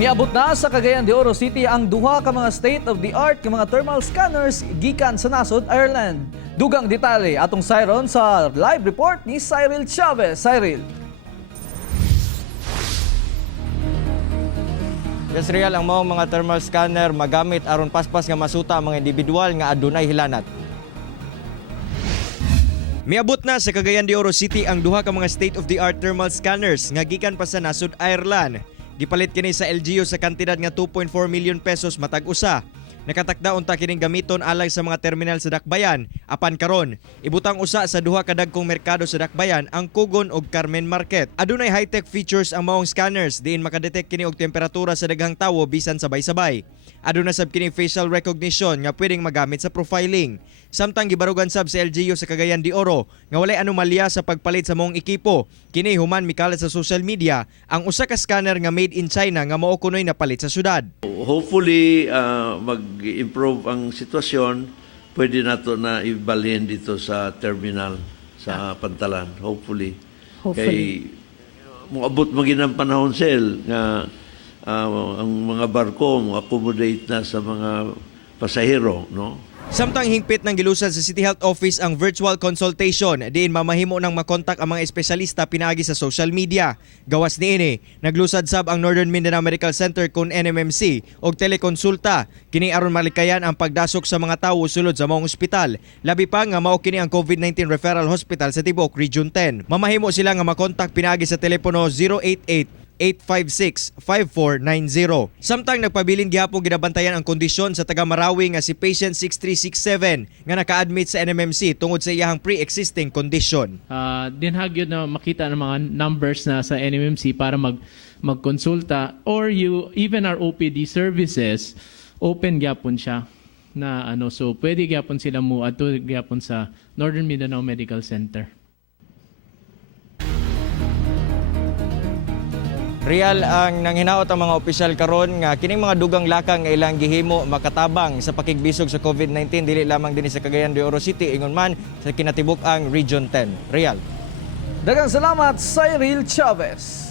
Miabot na sa Cagayan de Oro City ang duha ka mga state-of-the-art nga mga thermal scanners gikan sa nasod, Ireland. Dugang detalye atong sayron sa live report ni Cyril Chavez. Cyril. Yes, real ang mga thermal scanner magamit aron paspas nga masuta ang mga individual nga adunay hilanat. Miabot na sa Cagayan de Oro City ang duha ka mga state-of-the-art thermal scanners nga gikan pa sa nasod, Ireland. Gipalit kini sa LGU sa kantidad nga 2.4 million pesos matag usa. Nakatakda unta kining gamiton alay sa mga terminal sa Dakbayan. Apan karon, ibutang usa sa duha ka dagkong merkado sa Dakbayan ang Kugon ug Carmen Market. Adunay high-tech features ang maong scanners diin makadetect kini og temperatura sa daghang tawo bisan sabay-sabay. Aduna sab kini facial recognition nga pwedeng magamit sa profiling. Samtang gibarugan sab sa LGU sa Cagayan de Oro nga walay anomalya sa pagpalit sa maong ekipo. Kini human mikalat sa social media ang usa ka scanner nga made in China nga mao kunoy napalit sa syudad. Hopefully, mag-improve ang sitwasyon. Pwede nato na ibalhin dito sa terminal sa Pantalan. Hopefully. Kay moabot maginang panahon sel nga ang mga barko mo accommodate na sa mga pasahero, no? Samtang hingpit ng gilusan sa City Health Office ang virtual consultation, diin mamahimo ng makontak ang mga espesyalista pinaagi sa social media. Gawas niini, naglusad sab ang Northern Mindanao Medical Center kun NMMC og telekonsulta kini aron malikayan ang pagdasok sa mga tawo sulod sa maong ospital. Labi pa nga mao kini ang COVID-19 Referral Hospital sa Tibok Region 10. Mamahimo sila nga makontak pinaagi sa telepono 088-856-5490. Samtang nagpabilin gihapon ginabantayan ang kondisyon sa taga Marawi nga si patient 6367 nga naka-admit sa NMMC tungod sa iyahang pre-existing condition. Dinhag yun na makita ng mga numbers na sa NMMC para magkonsulta or even our OPD services open gyapon siya na so pwede gyapon sila mo adto gyapon sa Northern Mindanao Medical Center. Real ang nanghinaot ang mga opisyal karon nga kining mga dugang lakang nga ilang gihimo makatabang sa pakigbisog sa COVID-19 dili lamang dinhi sa Cagayan de Oro City ingon man sa kinatibuk-ang Region 10. Real. Daghang salamat, Cyril Chavez.